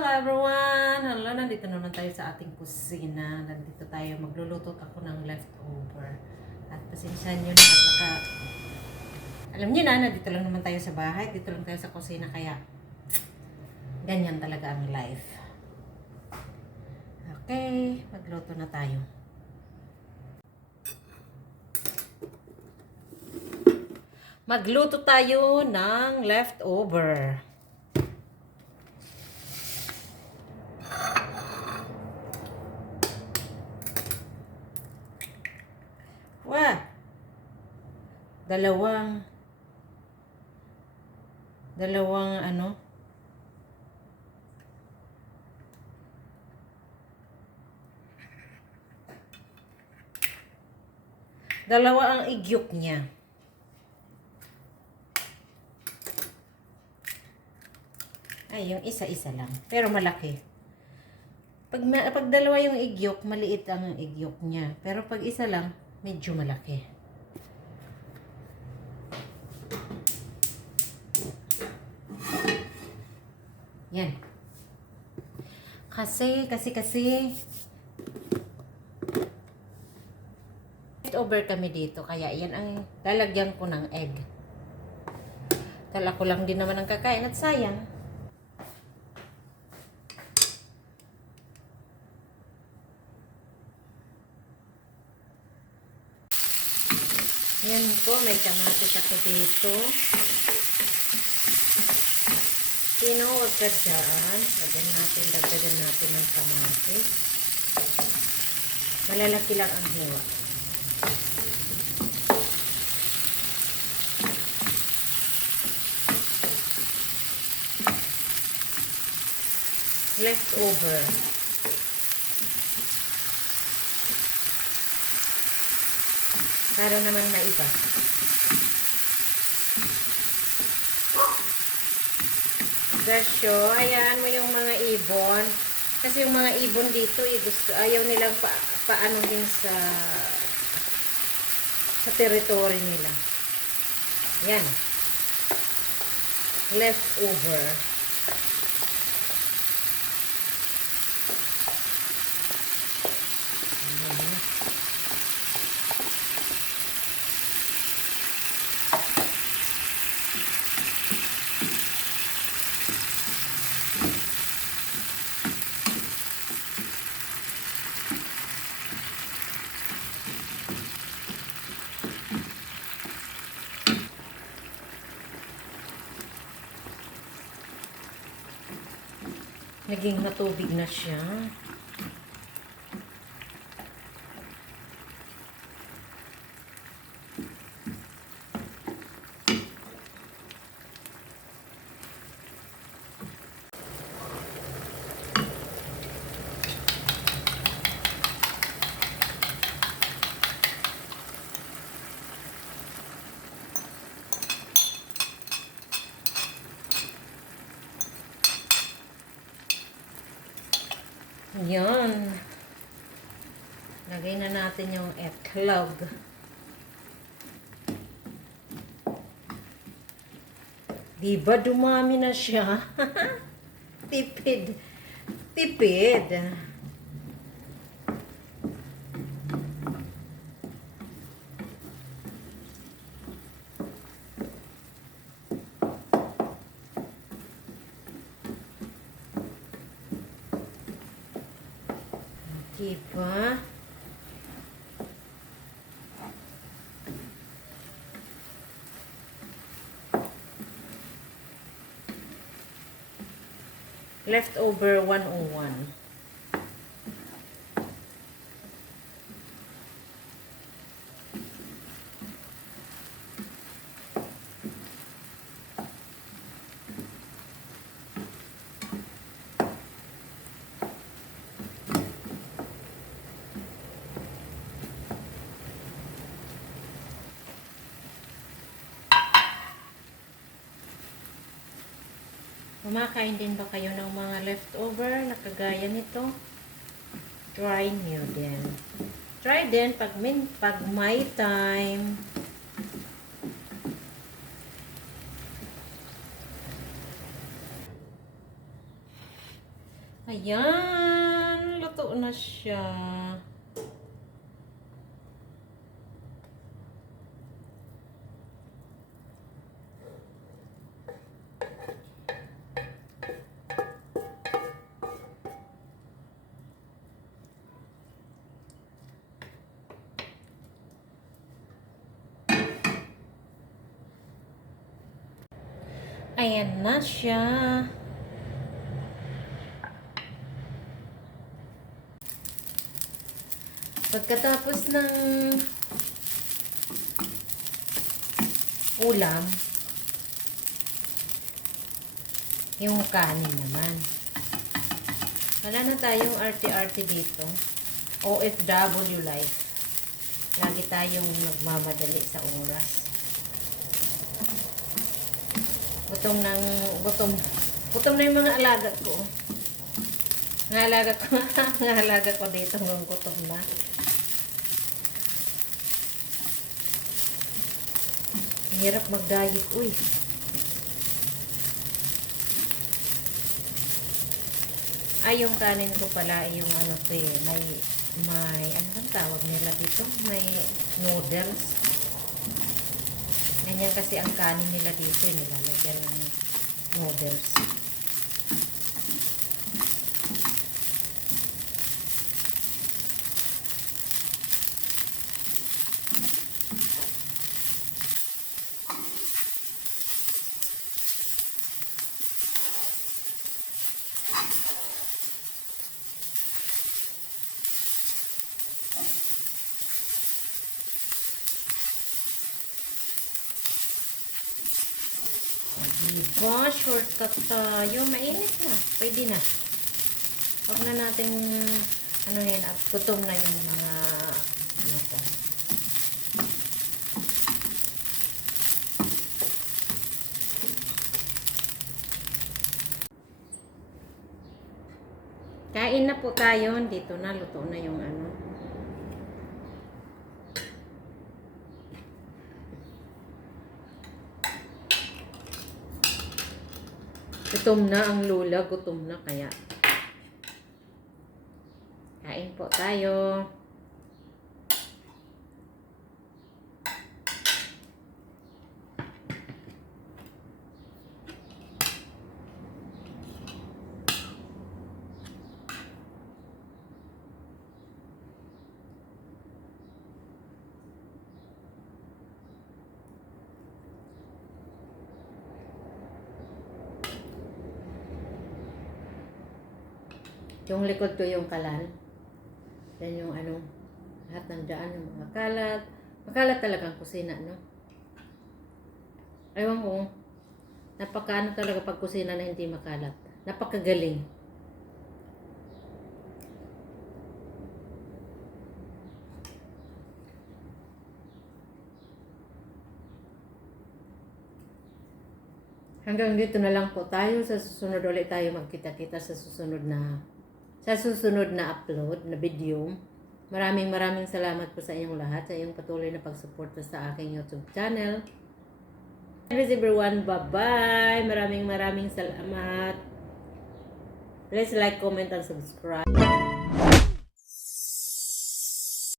Hello everyone! Hello, nandito naman tayo sa ating kusina. Nandito tayo, magluluto ako ng leftover. At pasensya nyo na at alam nyo na, nandito lang naman tayo sa bahay. Dito lang tayo sa kusina, kaya ganyan talaga ang life. Okay, magluto na tayo. Magluto tayo ng leftover. Wah! Dalawang ano? Dalawa ang igyok niya. Ay, yung isa-isa lang. Pero malaki. Pag dalawa yung igyok, maliit ang igyok niya. Pero pag isa lang, medyo malaki. Yan. Kasi leftover kami dito. Kaya yan ang lalagyan ko ng egg. Kala ko lang din naman ang kakain at sayang. Yan po, may kamatis ako dito. Huwag ka dyan. Dagdagan natin ng kamatis. Malalaki lang ang hiwa. Leftover. Para naman maiba. Gasyo, ayan mo yung mga ibon. Kasi yung mga ibon dito, ayaw nilang paano din sa territory nila. Yan. Leftover. Naging matubig na siya. Yan. Lagay na natin yung eggnog. Diba dumami na siya? Tipid. Tipid. Diba? Leftover 101. Kumakain din ba kayo ng mga leftover na kagaya nito? Try nyo din. Try din pag may time. Ayan, luto na siya. Ayan na siya. Pagkatapos ng ulam, yung kanin naman. Wala na tayong arte-arte dito. OFW life. Lagi tayong nagmamadali sa oras. Gutom na yung mga alaga ko. Mga alaga ko dito ng gutom na. Hirap mag-diet, uy. Ay, yung kanin ko pala, yung ano to eh, may, ano bang tawag nila dito? May noodles. Ganyan kasi ang kanin nila dito, nilalagyan ng noodles. Diba? Shortcut tayo. Mainit na. Pwede na. Huwag na natin ano yan, at gutom na yung mga ano ko. Kain na po tayo. Dito na. Luto na yung ano. Gutom na ang lola, gutom na kaya. Kain po tayo. Yung likod ko yung kalal. Yan yung ano, lahat ng daan ng mga kalat. Makalat talagang kusina, no? Ewan ko, napakaano talaga pag kusina na hindi makalat. Napakagaling. Hanggang dito na lang po tayo. Sa susunod ulit tayo magkita-kita sa susunod na upload na video. Maraming salamat po sa inyong lahat, sa inyong patuloy na pagsuporta sa aking YouTube channel. Everyone, bye-bye. Maraming salamat. Please like, comment, and subscribe.